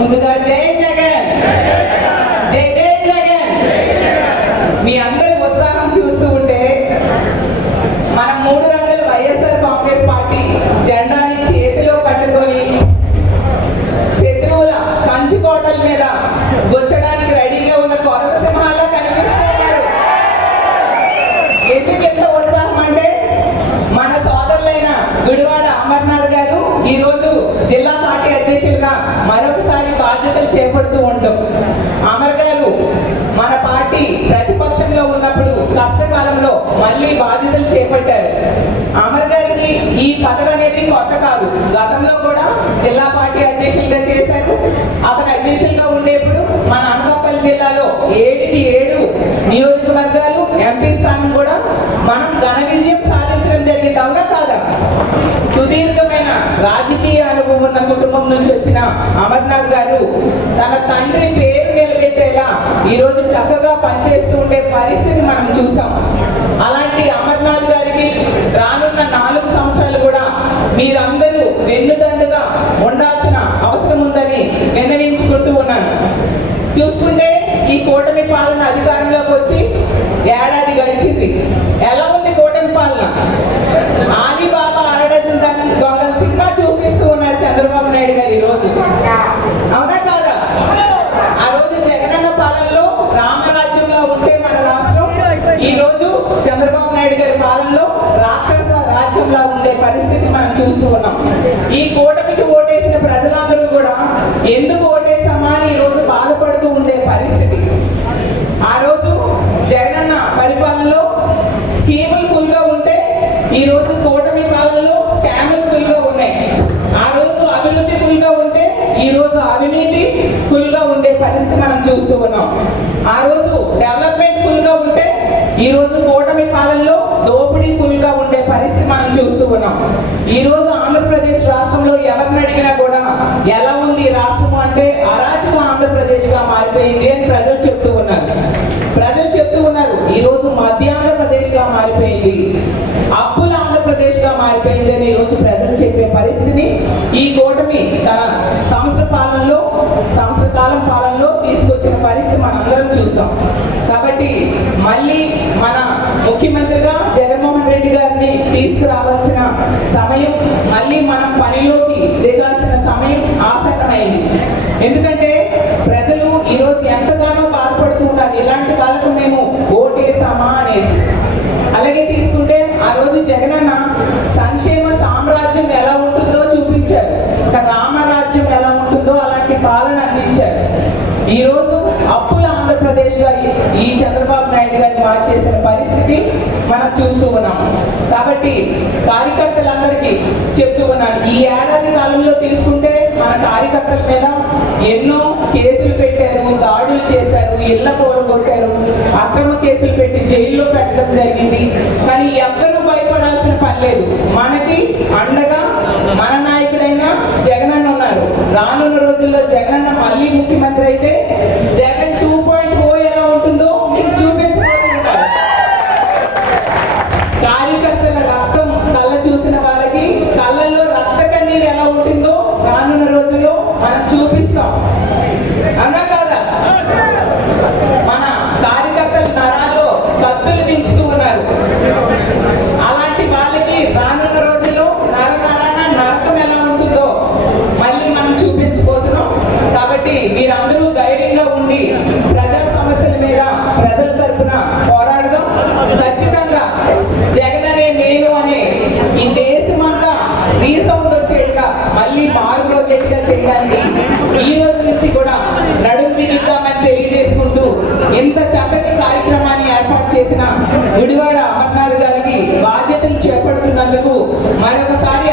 ముందుగా జై జగన్. జై జై జగన్. మీ అందరి ఉత్సాహం చూస్తూ ఉంటే మన మూడు రంగుల వైఎస్ఆర్ కాంగ్రెస్ పార్టీ జెండాని చేతిలో పట్టుకొని శత్రువుల కంచుకోటల మీద గుచ్చడానికి రెడీగా ఉన్న కొరవ సింహాల్లో కనిపిస్తున్నారు. ఎందుకు ఎంత ఉత్సాహం అంటే మన సోదరులైన గుడివాడ అమర్నాథ్ గారు ఈరోజు జిల్లా పార్టీ అధ్యక్షులుగా చేపడుతూ ఉంటాం. అమర్ గారు మన పార్టీ ప్రతిపక్షంలో ఉన్నప్పుడు కష్టకాలంలో మళ్ళీ బాధ్యతలు చేపట్టారు. అమర్ గారికి ఈ పదవి అనేది కొత్త కాదు. గతంలో కూడా జిల్లా పార్టీ అధ్యక్షులుగా చేశారు. అతను అధ్యక్షులుగా ఉండేప్పుడు మన అనకాపల్లి జిల్లాలో ఏడుకి ఏడు నియోజకవర్గాలు ఎంపీ స్థానం కూడా మనం ఘన విజయం సాధించడం జరిగింది. అవునా కాదా? సుదీర్ఘమైన రాజకీయ అనుభవం ఉన్న కుటుంబం నుంచి వచ్చిన అమర్నాథ్ గారు తండ్రి పేరు నిలబెట్టేలా ఈరోజు చక్కగా పనిచేస్తూ ఉండే పరిస్థితి మనం చూసాం. అలాంటి అమర్నాథ్ గారికి రానున్న నాలుగు సంవత్సరాలు కూడా మీరందరూ వెన్నుదండుగా ఉండాల్సిన అవసరం ఉందని విన్నవించుకుంటూ ఉన్నాను. చూసుకుంటే ఈ కూటమి పాలన అధికారంలోకి వచ్చి ఏడాది గడిచింది. ఎలా ఉంది కూటమి పాలన? ఉంటే మన రాష్ట్రం. ఈ రోజు చంద్రబాబు నాయుడు గారి పాలనలో రాక్షస రాజ్యంలా ఉండే పరిస్థితి మనం చూస్తూ ఉన్నాం. ఈ కూటమికి ఓటేసిన ప్రజలందరూ కూడా ఎందుకు ఈ రోజు కూటమి పాలనలో దోపిడీ ఫుల్గా ఉండే పరిస్థితి మనం చూస్తూ ఉన్నాం. ఈరోజు ఆంధ్రప్రదేశ్ రాష్ట్రంలో ఎవరిని అడిగినా కూడా ఎలా ఉంది రాష్ట్రం అంటే అరాచక ఆంధ్రప్రదేశ్గా మారిపోయింది అని ప్రజలు చెప్తూ ఉన్నారు. ప్రజలు చెప్తూ ఉన్నారు ఈరోజు మధ్యాంధ్రప్రదేశ్గా మధ్య ఆంధ్రప్రదేశ్గా మారిపోయింది అప్పుల ఆంధ్రప్రదేశ్గా మారిపోయింది అని ఈరోజు ప్రజలు చెప్పే పరిస్థితిని ఈ కూటమి తన మళ్ళీ మన ముఖ్యమంత్రిగా జగన్మోహన్ రెడ్డి గారిని తీసుకురావాల్సిన సమయం మళ్ళీ మనం పనిలోకి దిగాల్సిన సమయం ఆసన్నమైంది. ఎందుకంటే ప్రజలు ఈరోజు ఎంతగానో బాధపడుతూ ఉంటారు. ఇలాంటి వాళ్ళకు మేము ఓటేసామా అనేసి. అలాగే తీసుకుంటే ఆ రోజు జగనన్న సంక్షేమ సామ్రాజ్యం ఎలా ఉంటుందో చూపించారు. రామరాజ్యం ఎలా ఉంటుందో అలాంటి పాలన అందించారు. ఈ ఆంధ్రప్రదేశ్ గారి ఈ- చంద్రబాబు నాయుడు గారిని మార్చేసిన పరిస్థితి మనం చూస్తూ ఉన్నాం. కాబట్టి కార్యకర్తలందరికీ చెప్తూ ఉన్నాను ఈ ఏడాది కాలంలో తీసుకుంటే మన కార్యకర్తల మీద ఎన్నో కేసులు పెట్టారు దాడులు చేశారు ఇళ్ళ కొట్టారు అక్రమ కేసులు పెట్టి జైల్లో పెట్టడం జరిగింది కానీ ఎవ్వరూ భయపడాల్సిన పని లేదు మనకి అండగా మన నాయకుడైన జగనన్న ఉన్నారు రానున్న రోజుల్లో జగనన్న మళ్ళీ ముఖ్యమంత్రి అయితే జగన్ టూ పాయింట్ ఓ ఎలా ఉంటుందో మీకు చూపించబోతున్నారు కార్యకర్తల రక్తం కళ్ళ చూసిన వాళ్ళకి కళ్ళల్లో రక్త కన్నీరు ఎలా ఉంటుందో రానున్న రోజుల్లో మనం చూపిస్తాం అన్నా కాదా మన కార్యకర్తల నరాల్లో కత్తులు దించుతూ ఉన్నారు అలాంటి వాళ్ళకి రానున్న రోజుల్లో నర నరాన నరకం ఎలా ఉంటుందో మళ్ళీ మనం చూపించబోతున్నాం కాబట్టి మీరందరూ ధైర్యంగా ఉండి ప్రజా సమస్యల మీద ప్రజల తరపున పోరాడదాం. ఖచ్చితంగా జగన్ అనే నేను అనే ఈ దేశమంతా రీసౌండ్ వచ్చేట్టుగా మళ్ళీ మారుమోగేట్టుగా చేయడానికి ఈ రోజు నుంచి కూడా నడుము బిగిద్దామని తెలియజేసుకుంటూ ఇంత చక్కటి కార్యక్రమాన్ని ఏర్పాటు చేసిన గుడివాడ అమర్నాథ్ గారికి బాధ్యతలు చేపడుతున్నందుకు మరొకసారి